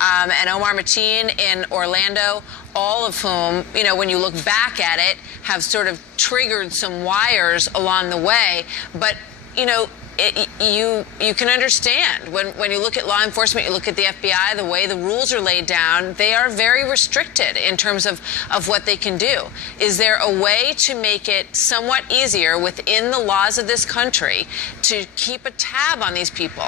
and Omar Mateen in Orlando, all of whom, you know, when you look back at it, have sort of triggered some wires along the way. But, you know, you can understand when you look at law enforcement, you look at the FBI, the way the rules are laid down, they are very restricted in terms of what they can do. Is there a way to make it somewhat easier within the laws of this country to keep a tab on these people?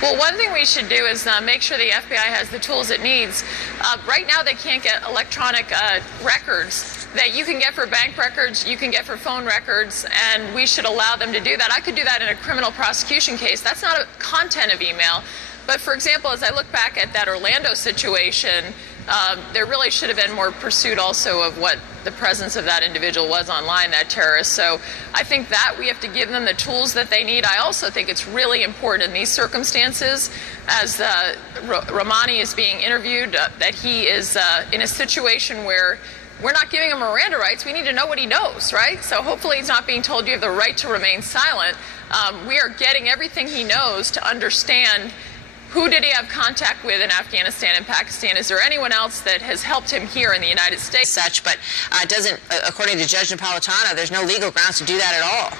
Well, one thing we should do is make sure the FBI has the tools it needs. Right now, they can't get electronic records that you can get for bank records, you can get for phone records, and we should allow them to do that. I could do that in a criminal prosecution case. That's not a content of email. But for example, as I look back at that Orlando situation, there really should have been more pursuit also of what the presence of that individual was online, that terrorist. So I think that we have to give them the tools that they need. I also think it's really important in these circumstances, as Rahmani is being interviewed, that he is in a situation where we're not giving him Miranda rights. We need to know what he knows, right? So hopefully he's not being told you have the right to remain silent. We are getting everything he knows to understand who did he have contact with in Afghanistan and Pakistan. Is there anyone else that has helped him here in the United States? But doesn't, according to Judge Napolitano, there's no legal grounds to do that at all.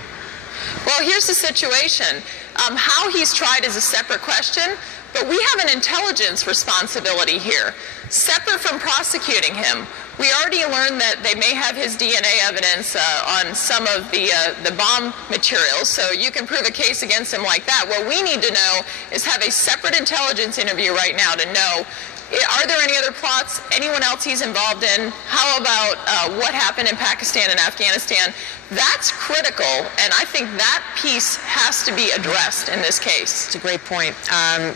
Well, here's the situation. How he's tried is a separate question, but we have an intelligence responsibility here, separate from prosecuting him. We already learned that they may have his DNA evidence on some of the bomb materials, so you can prove a case against him like that. What we need to know is have a separate intelligence interview right now to know, are there any other plots, anyone else he's involved in? How about what happened in Pakistan and Afghanistan? That's critical, and I think that piece has to be addressed in this case. It's a great point.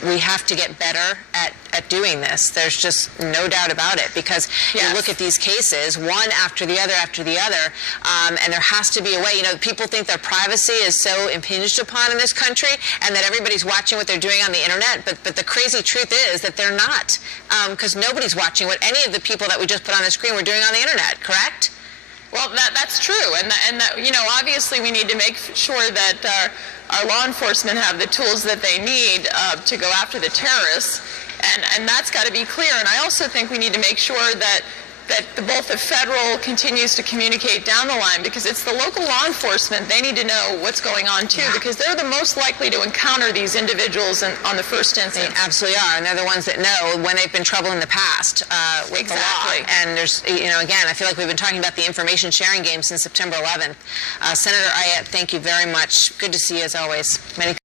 We have to get better at doing this. There's just no doubt about it, because you look at these cases, one after the other, and there has to be a way. You know, people think their privacy is so impinged upon in this country, and that everybody's watching what they're doing on the internet, but the crazy truth is that they're not, because nobody's watching what any of the people that we just put on the screen were doing on the internet, correct? Well, that's true, and you know, obviously we need to make sure that our law enforcement have the tools that they need to go after the terrorists, and that's got to be clear. And I also think we need to make sure that both the federal continues to communicate down the line, because it's the local law enforcement. They need to know what's going on too, because they're the most likely to encounter these individuals on the first instance. They absolutely are, and they're the ones that know when they've been trouble in the past with the law. And there's, you know, again, I feel like we've been talking about the information sharing game since September 11th. Senator Ayet, thank you very much. Good to see you as always. Many